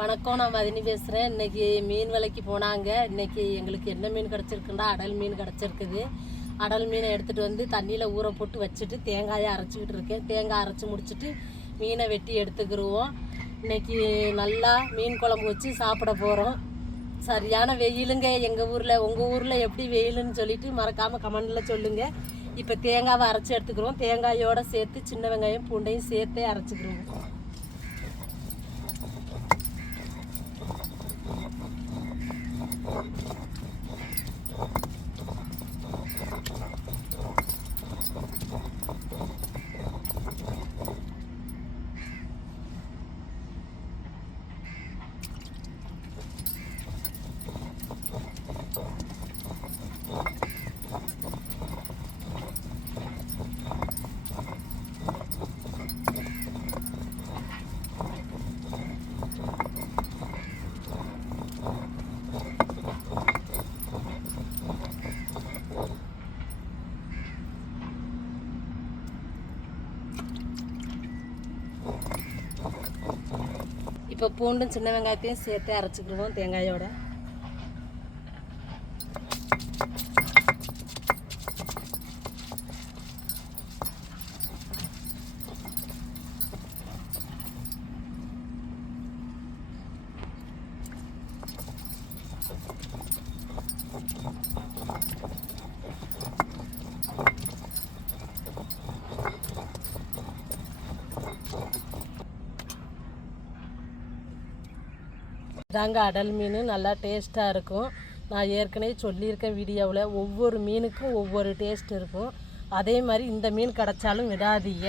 வணக்கம், நான் மதினி பேசுகிறேன். இன்றைக்கி மீன் விலைக்கு போனாங்க. இன்றைக்கி எங்களுக்கு என்ன மீன் கிடச்சிருக்குன்னா அடல் மீன் கிடச்சிருக்குது. அடல் மீனை எடுத்துகிட்டு வந்து தண்ணியில் ஊற போட்டு வச்சுட்டு தேங்காயை அரைச்சிக்கிட்டு இருக்கேன். தேங்காய் அரைச்சி முடிச்சுட்டு மீனை வெட்டி எடுத்துக்கிடுவோம். இன்றைக்கி நல்லா மீன் குழம்பு வச்சு சாப்பிட போகிறோம். சரியான வெயிலுங்க எங்கள் ஊரில். உங்கள் ஊரில் எப்படி வெயிலுன்னு சொல்லிட்டு மறக்காமல் கமெண்டில் சொல்லுங்கள். இப்போ தேங்காவை அரைச்சி எடுத்துக்கிறோம். தேங்காயோடு சேர்த்து சின்ன வெங்காயம் பூண்டையும் சேர்த்தே அரைச்சிக்கிடுவோம். இப்போ பூண்டும் சின்ன வெங்காயத்தையும் சேர்த்து அரைச்சிக்கிடுவோம் தேங்காயோட. இதாங்க அடல் மீன், நல்லா டேஸ்ட்டாக இருக்கும். நான் ஏற்கனவே சொல்லியிருக்கேன் வீடியோவில், ஒவ்வொரு மீனுக்கும் ஒவ்வொரு டேஸ்ட் இருக்கும். அதே மாதிரி இந்த மீன் கிடச்சாலும் விடாதீங்க.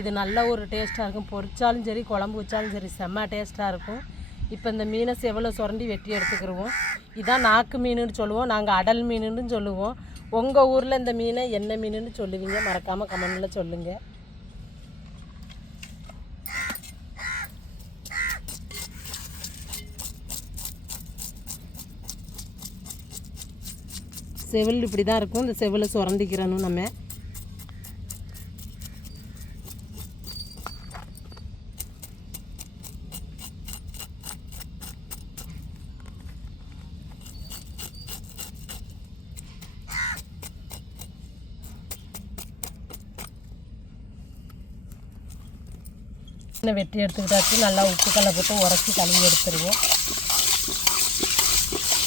இது நல்ல ஒரு டேஸ்ட்டாக இருக்கும். பொரிச்சாலும் சரி, குழம்பு வச்சாலும் சரி, செம்ம டேஸ்ட்டாக இருக்கும். இப்போ இந்த மீனை செவலை சுரண்டி வெட்டி எடுத்துக்கிடுவோம். இதான் நாக்கு மீனுன்னு சொல்லுவோம், நாங்கள் அடல் மீனுன்னு சொல்லுவோம். உங்கள் ஊரில் இந்த மீனை என்ன மீனுன்னு சொல்லுவீங்க? மறக்காமல் கமெண்டில் சொல்லுங்கள். செவல் இப்படி தான் இருக்கும். இந்த செவலை சுரண்டிக்கிறணும் நம்ம. வெட்டி எடுத்துக்கிட்டாச்சு. நல்லா உப்பு கல்லை போட்டு உரைச்சி கழுவி எடுத்துருவோம்.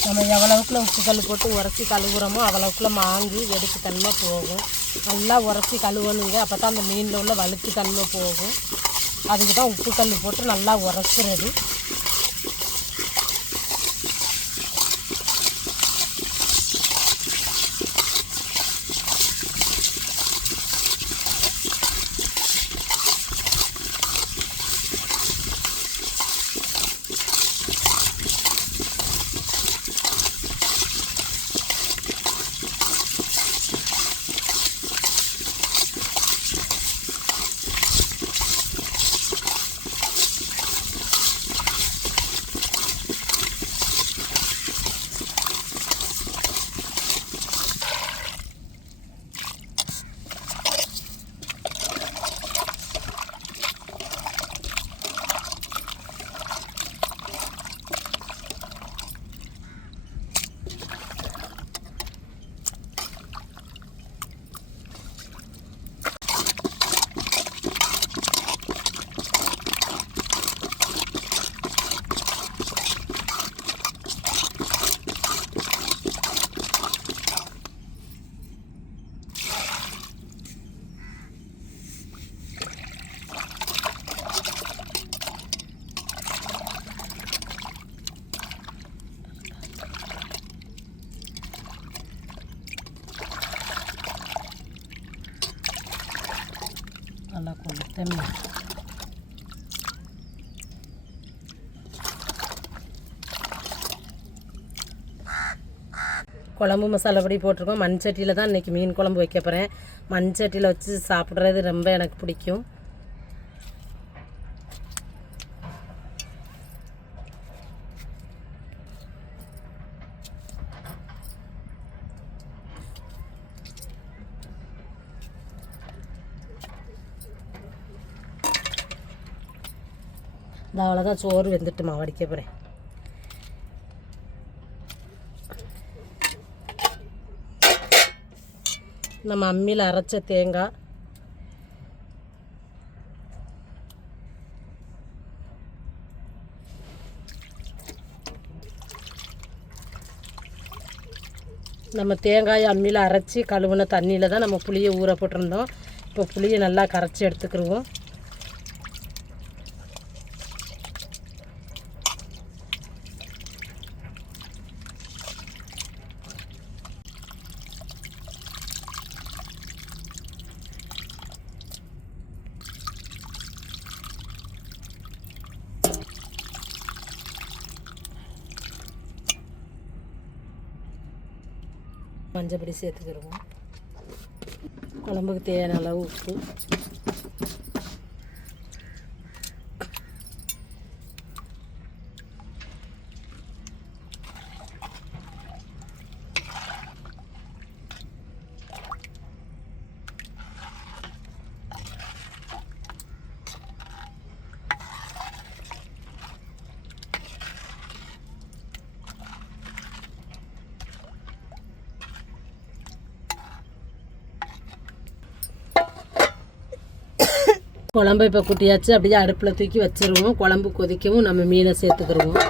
நம்ம எவ்வளவுக்குள்ள உப்பு கல் போட்டு உரைச்சி கழுவுறோமோ அவ்வளவுக்குள்ள மாங்கி வெடிக்கு தன்மை போகும். நல்லா உரைச்சி கழுவணுங்க, அப்போ தான் அந்த மீனில் உள்ள வழுக்கு தன்மை போகும். அதுக்கு தான் உப்பு கல் போட்டு நல்லா உரைச்சிறது. நல்லா கொளுத்தணும். குழம்பு மசாலாப்பொடி போட்டிருக்கோம். மண் சட்டியில் தான் இன்றைக்கி மீன் குழம்பு வைக்க போகிறேன். மண் சட்டியில் வச்சு சாப்பிட்றது ரொம்ப எனக்கு பிடிக்கும். இந்த அவ்வளோதான், சோறு வெந்துட்டுமா, வடிக்க போகிறேன். நம்ம அம்மியில் அரைச்ச தேங்காய், நம்ம தேங்காயை அம்மியில் அரைச்சி கழுவுன தண்ணியில் தான் நம்ம புளியை ஊற போட்டிருந்தோம். இப்போ புளியை நல்லா கரைச்சி எடுத்துக்கிடுவோம். மஞ்சள் பொடி சேர்த்துக்கிடுவோம். குழம்புக்கு தேவையான அளவு உப்பு, குழம்பு இப்போ குட்டியாச்சு. அப்படியே அடுப்பில் தூக்கி வச்சுருவோம். குழம்பு கொதிக்கவும் நம்ம மீனை சேர்த்துக்கிடுவோம்.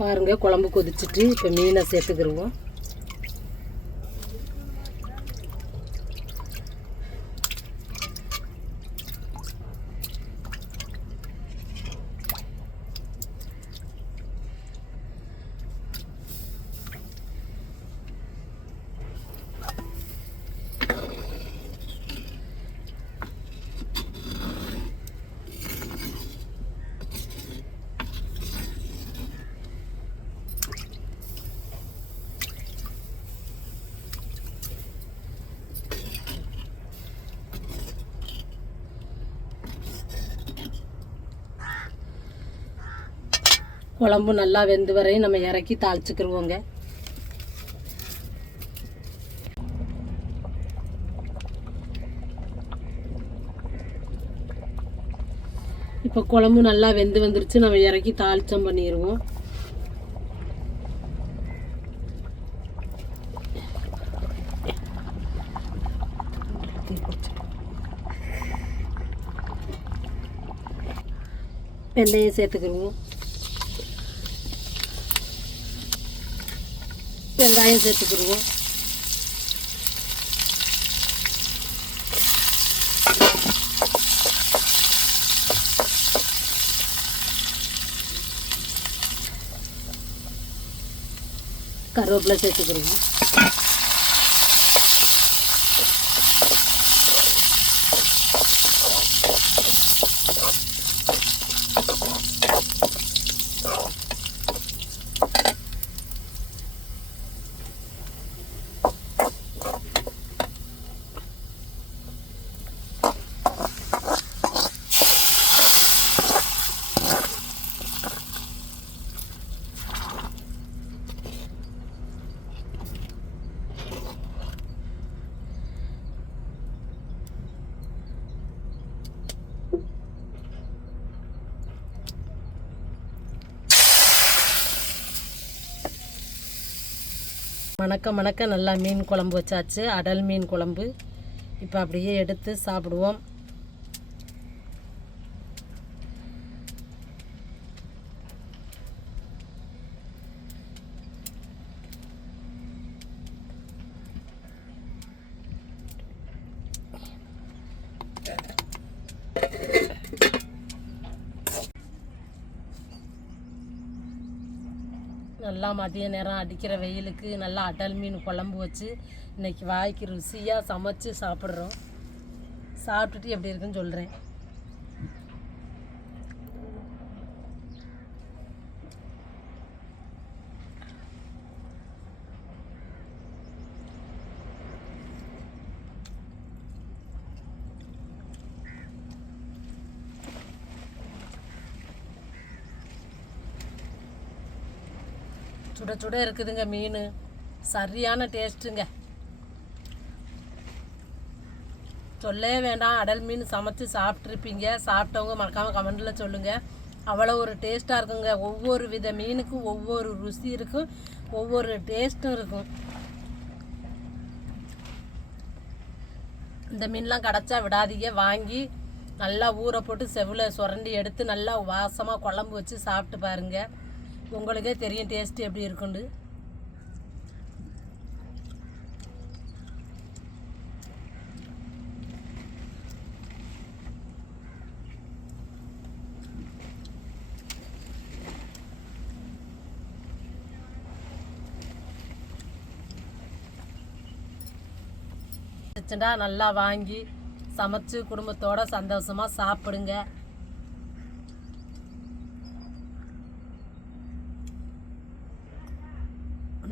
பாருங்கள், குழம்பு கொதிச்சுட்டு இப்போ மீனை சேர்த்துக்கிடுவோம். குழம்பு நல்லா வெந்து வரையும் நம்ம இறக்கி தாளிச்சுக்கிடுவோங்க. இப்போ குழம்பு நல்லா வெந்து வந்துருச்சு. நம்ம இறக்கி தாளிச்சம் பண்ணிடுவோம். வெந்தயம் சேர்த்துக்கிடுவோம். வெங்காயம் சேர்த்துக்கிடுவோம். கருவேப்பிலை சேர்த்துக்கிடுவோம். மணக்க நல்லா மீன் குழம்பு வச்சாச்சு. அடல் மீன் குழம்பு. இப்போ அப்படியே எடுத்து சாப்பிடுவோம். நல்லா மதிய நேரம் அடிக்கிற வெயிலுக்கு நல்லா அடல் மீன் குழம்பு வச்சு இன்றைக்கி வாய்க்கு ருசியாக சமைச்சு சாப்பிட்றோம். சாப்பிட்டுட்டு எப்படி இருக்குன்னு சொல்கிறேன். சுட சுட இருக்குதுங்க மீன், சரியான டேஸ்ட்டுங்க. சொல்லவே வேண்டாம். அடல் மீன் சமைச்சு சாப்பிட்ருப்பீங்க, சாப்பிட்டவங்க மறக்காமல் கமெண்டில் சொல்லுங்கள். அவ்வளோ ஒரு டேஸ்ட்டாக இருக்குங்க. ஒவ்வொரு வித மீனுக்கும் ஒவ்வொரு ருசி இருக்கும், ஒவ்வொரு டேஸ்ட்டும் இருக்கும். இந்த மீன்லாம் கிடச்சா விடாதீங்க, வாங்கி நல்லா ஊற போட்டு செவ்வில் சுரண்டி எடுத்து நல்லா வாசமாக குழம்பு வச்சு சாப்பிட்டு பாருங்கள். உங்களுக்கே தெரியும் டேஸ்ட்டு எப்படி இருக்குண்டு. நல்லா வாங்கி சமைச்சு குடும்பத்தோட சந்தோஷமாக சாப்பிடுங்க.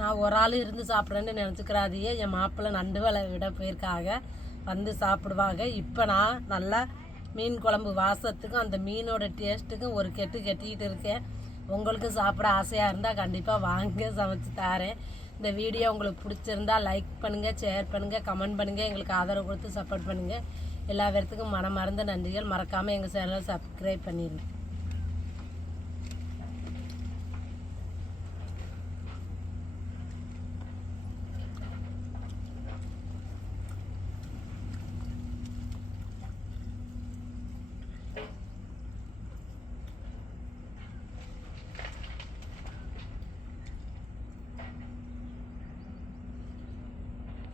நான் ஒரு ஆள் இருந்து சாப்பிட்றேன்னு நினச்சிக்கிறாதையே. என் மாப்பிள்ளை நண்டு வலை விட போயிருக்காங்க, வந்து சாப்பிடுவாங்க. இப்போ நான் நல்லா மீன் குழம்பு வாசத்துக்கும் அந்த மீனோட டேஸ்ட்டுக்கும் ஒரு கெட்டிக்கிட்டு இருக்கேன். உங்களுக்கும் சாப்பிட ஆசையாக இருந்தால் கண்டிப்பாக வாங்க, சமைச்சு தரேன். இந்த வீடியோ உங்களுக்கு பிடிச்சிருந்தா லைக் பண்ணுங்கள், ஷேர் பண்ணுங்கள், கமெண்ட் பண்ணுங்கள், எங்களுக்கு ஆதரவு கொடுத்து சப்போர்ட் பண்ணுங்கள். எல்லா பேர்த்துக்கும் மனமார்ந்த நன்றிகள். மறக்காமல் எங்கள் சேனலை சப்ஸ்கிரைப் பண்ணிடுங்க.